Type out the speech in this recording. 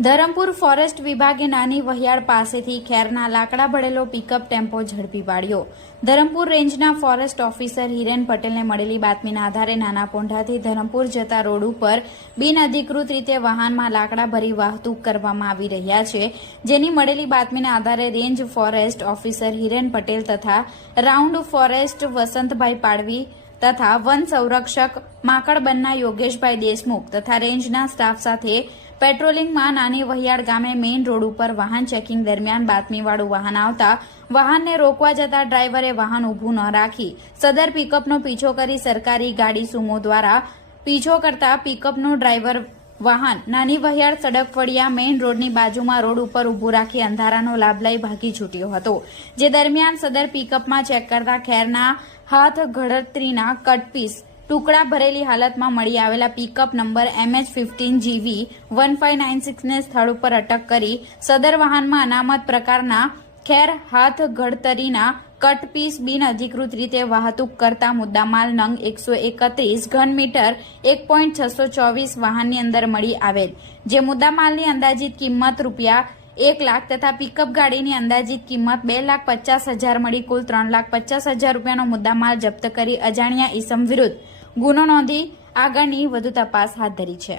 Dharampur forest વિભાગે નાની વહિયાળ પાસેથી ખેરના લાકડા ભરેલો પિકઅપ ટેમ્પો ઝડપી પાડ્યો। ધરમપુર રેન્જના ફોરેસ્ટ ઓફિસર હિરેન પટેલને મળેલી બાતમીના આધારે નાના પોંઢાથી ધરમપુર જતા રોડ ઉપર બિનઅધિકૃત રીતે વાહનમાં લાકડા ભરી વાહતુક કરવામાં આવી રહ્યા છે, જેની મળેલી બાતમીના આધારે range forest officer Hiren Patel તથા રાઉન્ડ ફોરેસ્ટ વસંતભાઈ પાડવી તથા વન સંરક્ષક માકડબનના યોગેશભાઈ દેશમુખ તથા રેન્જના સ્ટાફ સાથે પેટ્રોલિંગમાં નાની વહિયાળ ગામે મેઇન રોડ ઉપર વાહન ચેકિંગ દરમિયાન બાતમીવાળું વાહન આવતા વાહનને રોકવા જતા ડ્રાઈવરે વાહન ઊભું ન રાખી સદર પિકઅપનો પીછો કરી સરકારી ગાડી સુમો દ્વારા પીછો કરતા પિકઅપનો ડ્રાઈવર વાહન નાની વહિયાળ સડક ફળિયા મેઇન રોડની બાજુમાં રોડ ઉપર ઊભું રાખી અંધારાનો લાભ લઈ ભાગી છૂટ્યો હતો, જે દરમિયાન સદર પિકઅપમાં ચેક કરતા ખેરના હાથ ગણતરીના કટપીસ ટુકડા ભરેલી હાલતમાં મળી આવેલા પિકઅપ નંબર MH15GV 1596 ને સ્થળ ઉપર અટક કરી સદર વાહનમાં અનામત પ્રકારના ખેર હાથ ગણતરીના કટપીસ બિનઅધિકૃત રીતે વાહતુક કરતા મુદ્દામાલ નંગ 131 ઘન મીટર 1.624 વાહનની અંદર મળી આવેલ, જે મુદ્દામાલની અંદાજિત કિંમત રૂપિયા 1 લાખ તથા પિકઅપ ગાડીની અંદાજિત કિંમત 2,50,000 મળી કુલ 3,50,000 રૂપિયાનો મુદ્દામાલ જપ્ત કરી અજાણ્યા ઈસમ વિરુદ્ધ ગુનો નોંધી આગળની વધુ તપાસ હાથ ધરી છે।